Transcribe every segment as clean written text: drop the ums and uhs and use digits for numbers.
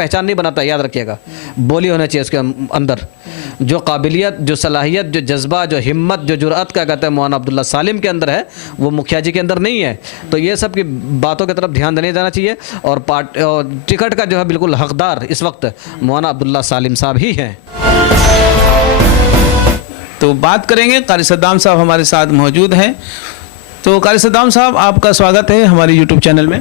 पहचान नहीं बनाता, याद रखिएगा। बोली होना चाहिए उसके अंदर, जो काबिलियत, जो सलाहियत, जो जज्बा, जो हिम्मत, जो जुर्अत का कहते हैं मौलाना अब्दुल्ला सालिम के अंदर है, वो मुखिया जी के अंदर नहीं है। तो ये सब की बातों की तरफ ध्यान देने जाना चाहिए। और टिकट का जो है बिल्कुल हकदार इस वक्त मौलाना अब्दुल्ला सालिम साहब ही हैं। तो बात करेंगे, कारी सद्दाम साहब हमारे साथ मौजूद हैं। तो कारी सद्दाम साहब, आपका स्वागत है हमारे यूट्यूब चैनल में।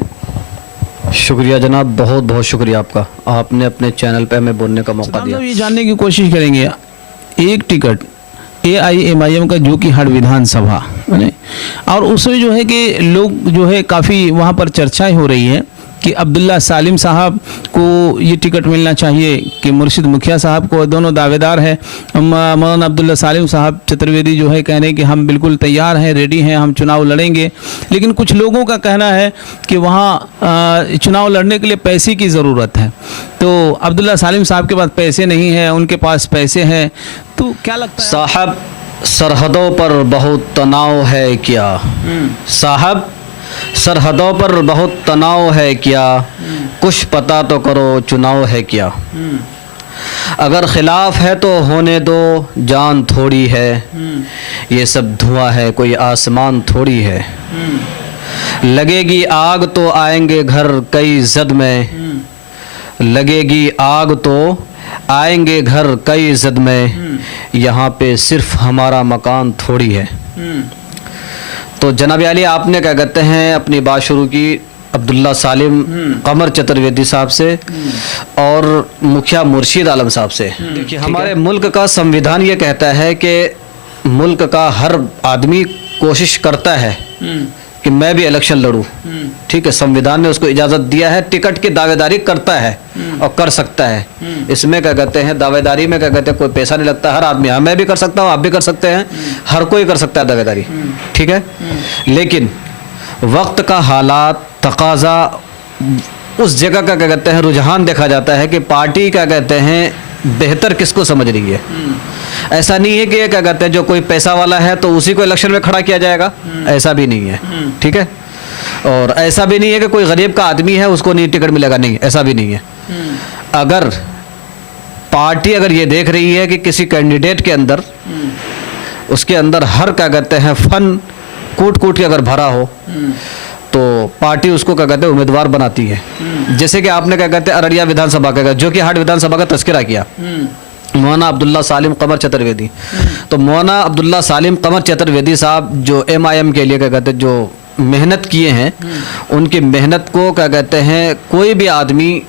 शुक्रिया जनाब, बहुत बहुत शुक्रिया आपका, आपने अपने चैनल पे हमें बोलने का मौका दिया। ये जानने की कोशिश करेंगे, एक टिकट AIMIM का जो कि हर विधानसभा और उसमें जो है कि लोग जो है काफ़ी वहाँ पर चर्चाएं हो रही है कि अब्दुल्ला सालिम साहब को ये टिकट मिलना चाहिए कि मुर्शिद मुखिया साहब को। दोनों दावेदार हैं। मौलाना अब्दुल्ला सालिम साहब चतुर्वेदी जो है कह रहे हैं कि हम बिल्कुल तैयार हैं, रेडी हैं, हम चुनाव लड़ेंगे। लेकिन कुछ लोगों का कहना है कि वहाँ चुनाव लड़ने के लिए पैसे की ज़रूरत है। तो अब्दुल्ला सालिम साहब के पास पैसे नहीं हैं, उनके पास पैसे हैं। तो क्या लगता है साहब, सरहदों पर बहुत तनाव है क्या? साहब, सरहदों पर बहुत तनाव है क्या? कुछ पता तो करो, चुनाव है क्या? अगर खिलाफ है तो होने दो, जान थोड़ी है। ये सब धुआं है, कोई आसमान थोड़ी है। लगेगी आग तो आएंगे घर कई जद में। लगेगी आग तो आएंगे घर कई जद में। यहाँ पे सिर्फ हमारा मकान थोड़ी है। तो जनाब आली, आपने क्या कहते हैं अपनी बात शुरू की अब्दुल्ला सालिम कमर चतुर्वेदी साहब से और मुखिया मुर्शीद आलम साहब से। देखिए, हमारे मुल्क का संविधान ये कहता है कि मुल्क का हर आदमी कोशिश करता है कि मैं भी इलेक्शन लड़ूं। ठीक है, संविधान ने उसको इजाज़त दिया है, टिकट की दावेदारी करता है और कर सकता है। इसमें क्या कहते हैं, दावेदारी में क्या कहते हैं, कोई पैसा नहीं लगता। हर आदमी, हाँ मैं भी कर सकता हूँ, आप भी कर सकते हैं, हर कोई कर सकता है दावेदारी। ठीक है, लेकिन वक्त का हालात, तकाजा, उस जगह का क्या कहते हैं रुझान देखा जाता है कि पार्टी क्या कहते हैं बेहतर किसको समझ रही है। ऐसा नहीं है कि क्या कहते हैं जो कोई पैसा वाला है तो उसी को इलेक्शन में खड़ा किया जाएगा, ऐसा भी नहीं है। ठीक है, और ऐसा भी नहीं है कि कोई गरीब का आदमी है उसको नहीं टिकट मिलेगा, नहीं, ऐसा भी नहीं है। अगर पार्टी अगर ये देख रही है कि किसी कैंडिडेट के अंदर, उसके अंदर हर क्या कहते हैं फन कूट कूट के अगर भरा हो, तो पार्टी उसको क्या कहते हैं उम्मीदवार बनाती है। जैसे कि आपने क्या कहते हैं अररिया विधानसभा का, जो कि हाट विधानसभा का तस्करा किया, मौलाना अब्दुल्ला सालिम कमर चतुर्वेदी। तो मौलाना अब्दुल्ला सालिम कमर चतुर्वेदी साहब जो MIM के लिए क्या कहते हैं जो मेहनत किए हैं, उनकी मेहनत को क्या कहते हैं कोई भी आदमी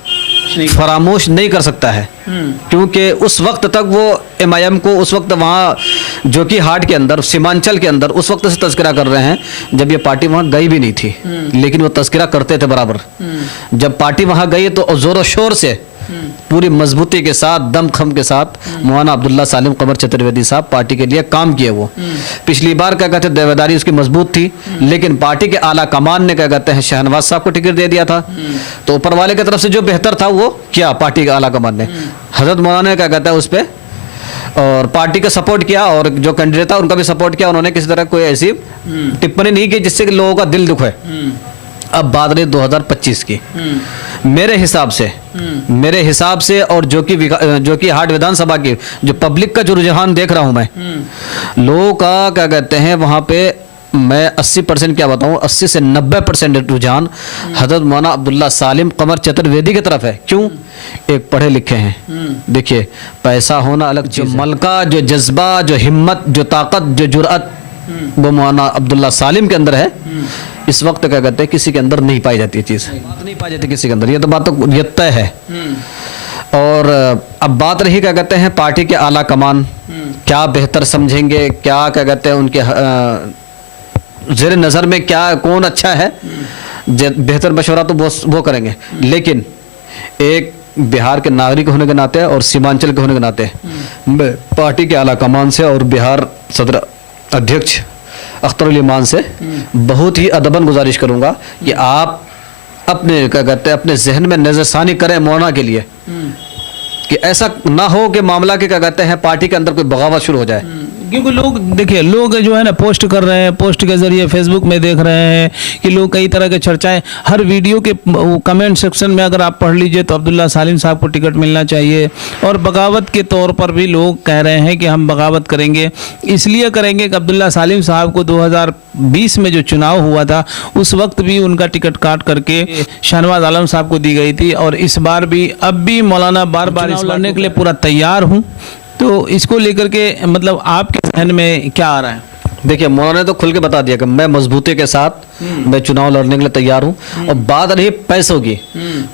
फरामोश नहीं कर सकता है। क्योंकि उस वक्त तक वो MIM को, उस वक्त वहाँ जो कि हाट के अंदर, सीमांचल के अंदर उस वक्त से तस्करा कर रहे हैं जब ये पार्टी वहाँ गई भी नहीं थी, लेकिन वो तस्करा करते थे बराबर। जब पार्टी वहाँ गई तो जोरों शोर से, पूरी मजबूती के साथ, दमखम के साथ मौलाना अब्दुल्ला सालिम कमर चतुर्वेदी साहब पार्टी के लिए काम किए। वो पिछली बार क्या कहते हैं दावेदारी उसकी मजबूत थी, लेकिन पार्टी के आला कमान ने क्या कहते हैं शहनवाज साहब को टिकट दे दिया था। तो ऊपर वाले की तरफ से जो बेहतर था वो क्या पार्टी के आला कमान ने, हजरत मौलाना ने क्या कहता है उस पर और पार्टी का सपोर्ट किया, और जो कैंडिडेट था उनका भी सपोर्ट किया। उन्होंने किसी तरह कोई ऐसी टिप्पणी नहीं की जिससे कि लोगों का दिल दुखे। अब बात रही 2025 की, मेरे हिसाब से और जो कि हाट विधानसभा की जो पब्लिक का जो रुझान देख रहा हूं मैं, लोगों का क्या कहते हैं वहां पे मैं 80% क्या बताऊं, 80 से 90% रुझान हजरत मौलाना अब्दुल्ला सालिम कमर चतुर्वेदी की तरफ है। क्यों? एक पढ़े लिखे हैं। देखिए, पैसा होना अलग, जो मलका, जो जज्बा, जो हिम्मत, जो ताकत, जो जुर्अत, वो मौलाना अब्दुल्ला सालिम के अंदर है। इस वक्त क्या कहते हैं किसी के अंदर नहीं पाई जाती है, चीज़ नहीं पाई जाती किसी के अंदर, ये तो बात तो ये तय है। और अब बात रही क्या कहते हैं पार्टी के आला कमान क्या बेहतर समझेंगे, क्या क्या कहते हैं उनके ज़ेर नज़र में क्या कौन अच्छा है, बेहतर मशवरा तो वो करेंगे। लेकिन एक बिहार के नागरिक होने के नाते और सीमांचल के होने के नाते मैं पार्टी के आला कमान से और बिहार सदर अध्यक्ष अख्तर अली मान से बहुत ही अदबन गुजारिश करूंगा कि आप अपने क्या कहते हैं अपने जहन में नज़रसानी करें मौलाना के लिए, कि ऐसा ना हो कि मामला के क्या कहते हैं पार्टी के अंदर कोई बगावत शुरू हो जाए। क्योंकि लोग देखिए, लोग जो है ना पोस्ट कर रहे हैं, पोस्ट के जरिए फेसबुक में देख रहे हैं कि लोग कई तरह के चर्चाएं, हर वीडियो के कमेंट सेक्शन में अगर आप पढ़ लीजिए तो अब्दुल्ला सालिम साहब को टिकट मिलना चाहिए, और बगावत के तौर पर भी लोग कह रहे हैं कि हम बगावत करेंगे। इसलिए करेंगे कि अब्दुल्ला सालिम साहब को 2020 में जो चुनाव हुआ था उस वक्त भी उनका टिकट काट करके शाहनवाज आलम साहब को दी गई थी, और इस बार भी, अब भी मौलाना बार बार इस लड़ने के लिए पूरा तैयार हूँ। तो इसको लेकर के मतलब आपके जहन में क्या आ रहा है? देखिए, मौलाना ने तो खुल के बता दिया कि मैं मजबूती के साथ मैं चुनाव लड़ने के लिए तैयार हूं। और बात रही पैसों की,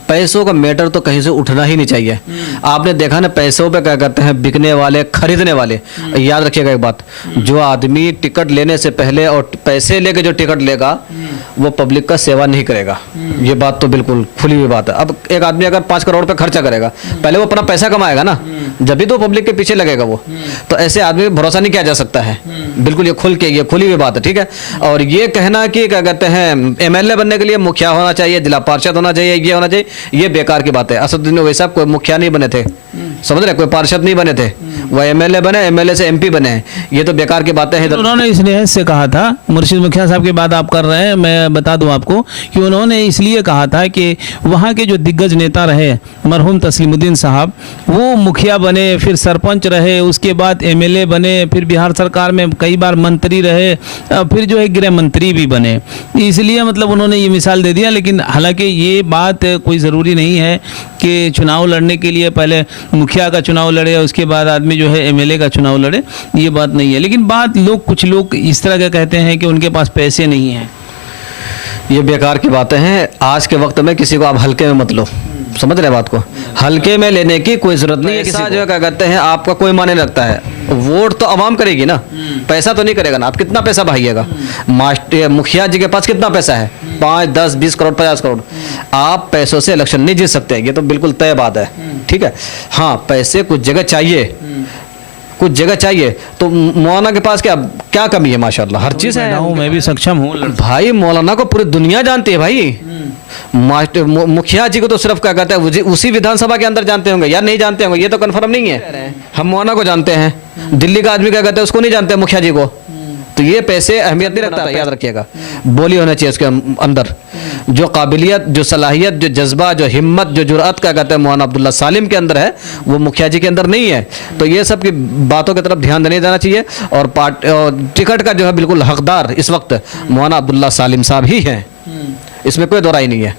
पैसों का मैटर तो कहीं से उठना ही नहीं चाहिए। आपने देखा ना, पैसों पे क्या करते हैं बिकने वाले, खरीदने वाले। याद रखिएगा एक बात, जो आदमी टिकट लेने से पहले और पैसे लेके जो टिकट लेगा वो पब्लिक का सेवा नहीं करेगा। ये बात तो बिल्कुल खुली हुई बात है। अब एक आदमी अगर 5 करोड़ पे खर्चा करेगा, पहले वो अपना पैसा कमाएगा ना, जब भी तो पब्लिक के पीछे लगेगा वो। तो ऐसे आदमी पे भरोसा नहीं किया जा सकता है। बिल्कुल ये खुली हुई बात है, ठीक है। और ये कहना कि क्या कहते हैं एमएलए बनने के लिए मुखिया होना चाहिए, जिला पार्षद होना चाहिए, ये होना चाहिए, ये बेकार की बात है। असदुद्दीन ओवैसी साहब कोई मुखिया नहीं बने थे, समझ रहे, कोई पार्षद नहीं बने थे, वह एमएलए बने, एमएलए से एमपी बने हैं। ये तो बेकार की बातें हैं। उन्होंने इस लिहाज से कहा था, मुर्शिद मुखिया साहब की बात आप कर रहे हैं, मैं बता दूं आपको कि उन्होंने इसलिए कहा था कि वहाँ के जो दिग्गज नेता रहे मरहूम तस्लीमुद्दीन साहब, वो मुखिया बने, फिर सरपंच रहे, उसके बाद एमएलए बने, फिर बिहार सरकार में कई बार मंत्री रहे, फिर जो है गृह मंत्री भी बने। इसलिए मतलब उन्होंने ये मिसाल दे दिया। लेकिन हालांकि ये बात कोई ज़रूरी नहीं है कि चुनाव लड़ने के लिए पहले मुखिया का चुनाव लड़े और उसके बाद आदमी जो है एमएलए का चुनाव लड़े, ये बात नहीं है। लेकिन बात कुछ लोग इस तरह का कहते हैं कि उनके पास पैसे नहीं हैं। ये बेकार की बातें हैं। आज के वक्त में किसी को आप हल्के में मत लो, समझ रहे बात को, हल्के में लेने की कोई जरूरत नहीं है। किसी जो क्या कहते हैं आपका कोई माने रखता है, वोट तो आवाम करेगी ना, पैसा तो नहीं करेगा ना। आप कितना पैसा भाइएगा, मुखिया जी के पास कितना पैसा है, 5, 10, 20 करोड़, 50 करोड़। आप पैसों से इलेक्शन नहीं जीत सकते, ये तो बिल्कुल तय बात है, ठीक है। हाँ, पैसे कुछ जगह चाहिए, कुछ जगह चाहिए। तो मौलाना के पास क्या कमी है? माशाल्लाह हर चीज़ है, मैं भी सक्षम हूँ भाई। मौलाना को पूरी दुनिया जानती है भाई। मुखिया जी को तो सिर्फ क्या कहते हैं उसी विधानसभा के अंदर जानते होंगे या नहीं जानते होंगे, ये तो कंफर्म नहीं है। हम मौलाना को जानते हैं, दिल्ली का आदमी क्या कहते हैं उसको नहीं जानते मुखिया जी को। तो ये पैसे अहमियत नहीं रखता, याद रखिएगा। बोली होना चाहिए उसके अंदर, जो काबिलियत, जो सलाहियत, जो जज्बा, जो हिम्मत, जो जुर्अत का कहते हैं मौलाना अब्दुल्ला सालिम के अंदर है, वो मुखिया जी के अंदर नहीं है। तो ये सब की बातों की तरफ ध्यान नहीं देना चाहिए। और टिकट का जो है बिल्कुल हकदार इस वक्त मौलाना अब्दुल्ला सालिम साहब ही हैं, इसमें कोई दो राय नहीं है।